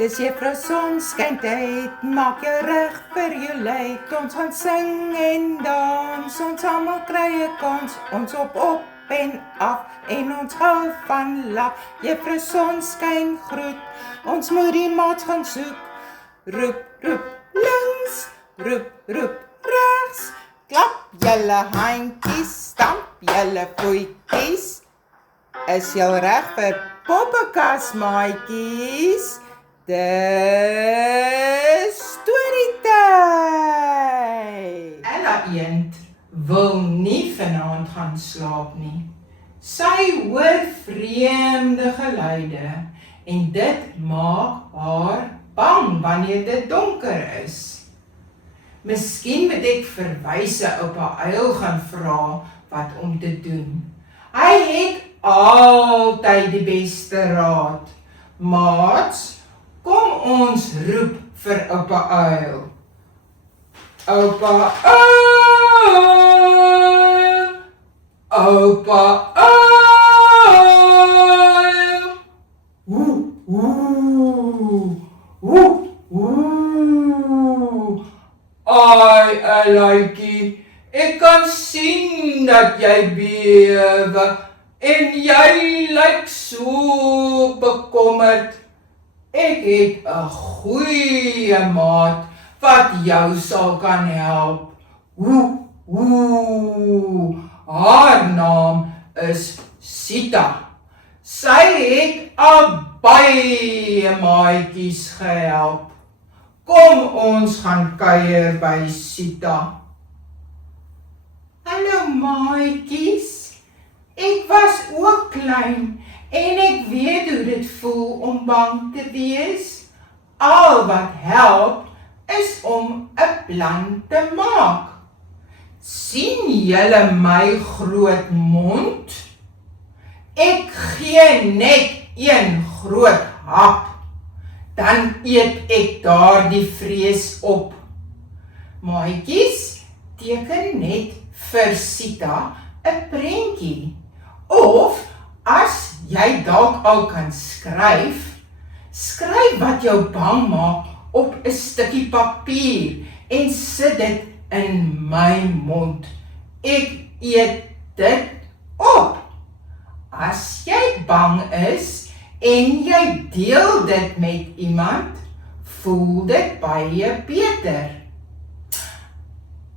Dis juffrou Sonskyn-tyd, maak jou reg vir jou leid. Ons gaan sing en dans, ons almal kry 'n kans. Ons op en af en ons hou van lag. Juffrou Sonskyn groet, ons moet die maats gaan soek. Roep, roep, links, roep, roep, regs. Klap julle handjies, stamp julle voetjies. Is jy reg vir poppekas, maatjies? Dis storytyd! Ella eend wil nie vanaand gaan slaap nie. Sy hoor vreemde geluide en dit maak haar bang wanneer dit donker is. Miskien moet ek vir wyse oupa uil gaan vra wat om te doen. Hy het altyd die beste raad. Maats, kom ons roep vir oupa uil. Oupa uil, oupa uil. Woe, woe, woe, woe. Ai, Ellaitjie, ek kan sien dat jy bewe en jy lyk so bekommerd. Ek het 'n goeie maat wat jou sal kan help. Haar naam is Sita. Sy het al baie maatjies gehelp. Kom ons gaan kuier by Sita. Hallo maatjies, ek was ook klein en ek weet hoe dit voel om bang te wees. Al wat help is om 'n plan te maak. Sien julle my groot mond? Ek gee net een groot hap. Dan eet ek daardie vrees op. Maatjies, teken net vir Sita 'n prentjie. Of as jy dalk al kan skryf, skryf wat jou bang maak op 'n stukkie papier en sit dit in my mond. Ek eet dit op. As jy bang is en jy deel dit met iemand, voel dit baie beter.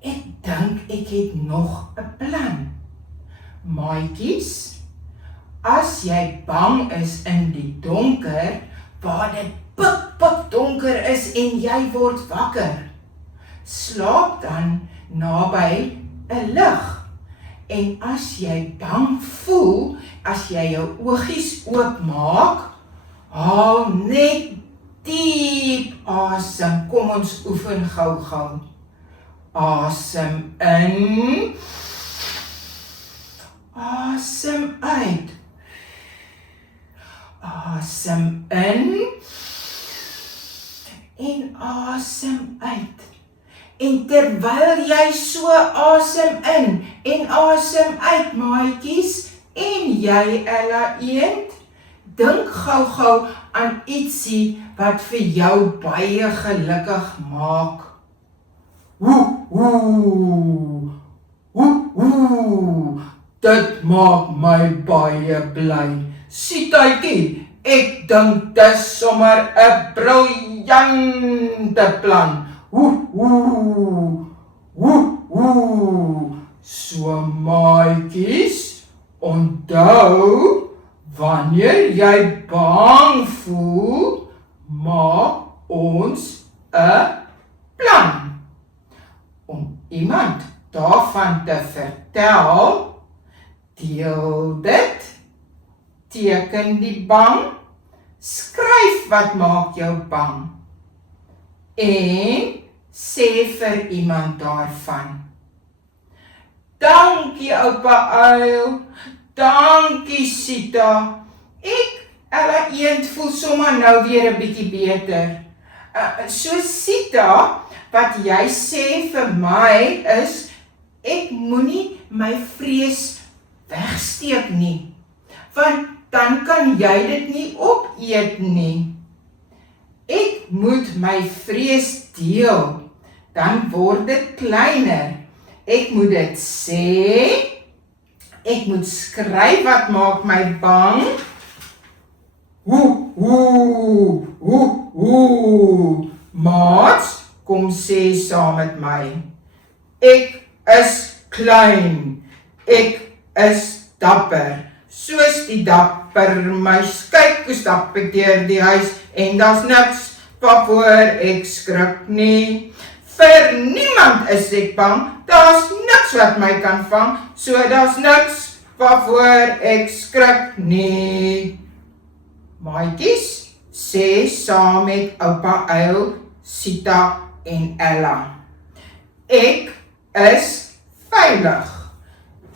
Ek dink ek het nog 'n plan. Maatjies, as jy bang is in die donker, waar dit pik donker is en jy word wakker, slaap dan naby 'n lig. En as jy bang voel, as jy jou oogies oopmaak, haal net diep asem. Kom ons oefen gou-gou. Asem in. Asem uit. Asem in. En asem uit. En terwyl jy so asem in en asem uit, maatjies, en jy Ella eend, dink gou-gou aan ietsie wat vir jou baie gelukkig maak. Dit maak my baie bly. Sitaitjie, ek dink dis sommer 'n briljante plan. So maatjies, onthou, wanneer jy bang voel, maak ons 'n plan. Om iemand daarvan te vertel, deel dit, teken die bang, skryf wat maak jou bang en sê vir iemand daarvan. Dankie oupa uil, dankie Sita. Ek, Ella eend, voel sommer nou weer 'n bietjie beter. So Sita, wat jy sê vir my is, ek moenie my vrees wegsteek nie, want dan kan jy dit nie opeet nie. Ek moet my vrees deel, dan word dit kleiner. Ek moet dit sê, ek moet skryf wat maak my bang. Maats, kom sê saam met my. Ek is klein, ek is dapper, soos die dapper muis. Kyk hoe stap ek deur die huis, en daar's niks waarvoor ek skrik nie. Vir niemand is ek bang, daar's niks wat my kan vang, so daar's niks waarvoor ek skrik nie. Maatjies, sê saam met oupa uil, Sita en Ella. Ek is veilig.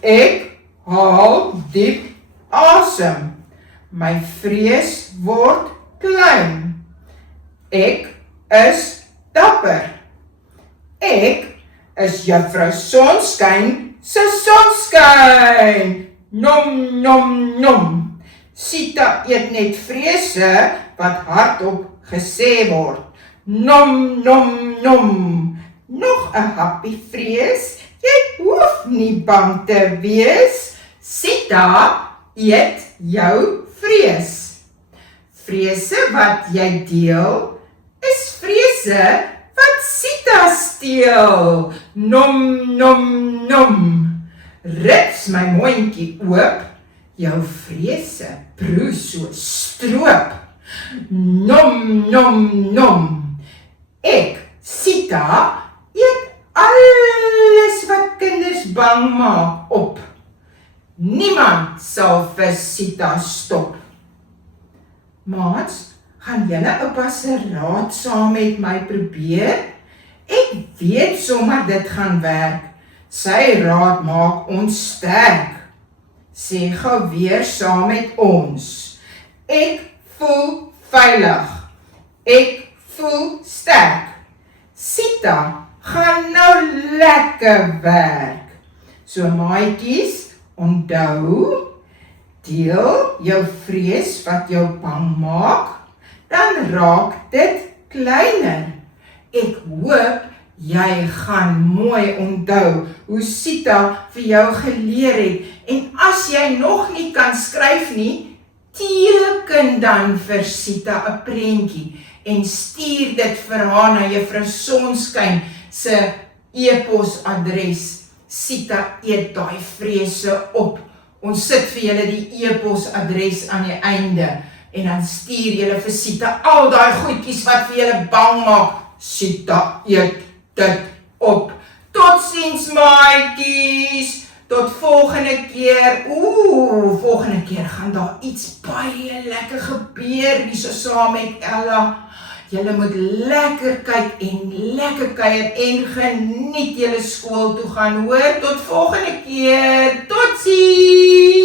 Ek haal diep asem. My vrees word klein. Ek is dapper. Ek is Juffrou Sonskyn se sonskyn. Nom, nom, nom. Sita eet net vrese wat hardop gesê word. Nom, nom, nom. Nog 'n happie vrees, jy hoef nie bang te wees. Sita eet jou vrees. Vrese wat jy deel, is vrese wat Sita steel. Nom, nom, nom. Rits my mondjie oop, jou vrese proe so stroop. Nom, nom, nom. Ek, Sita, eet alles wat kinders bang maak op. Niemand sal vir Sita stop. Maats, gaan julle oupa se raad saam met my probeer? Ek weet sommer dit gaan werk. Sy raad maak ons sterk. Sê gou weer saam met ons. Ek voel veilig. Ek voel sterk. Sita gaan nou lekker werk. So maatjies, onthou, deel jou vrees wat jou bang maak, dan raak dit kleiner. Ek hoop jy gaan mooi onthou hoe Sita vir jou geleer het. En as jy nog nie kan skryf nie, teken dan vir Sita 'n prentjie en stuur dit vir haar na Juffrou Sonskyn se e-posadres. Sita eet daai vrese op. Ons sit vir julle die e-posadres aan die einde en dan stuur julle vir Sita al daai goedjies wat vir julle bang maak. Sita eet dit op. Totsiens maatjies. Tot volgende keer. Volgende keer gaan daar iets baie lekker gebeur hierso saam met Ella. Julle moet lekker kyk en lekker kuier en geniet julle skool toe gaan, hoor. Tot volgende keer. Totsiens.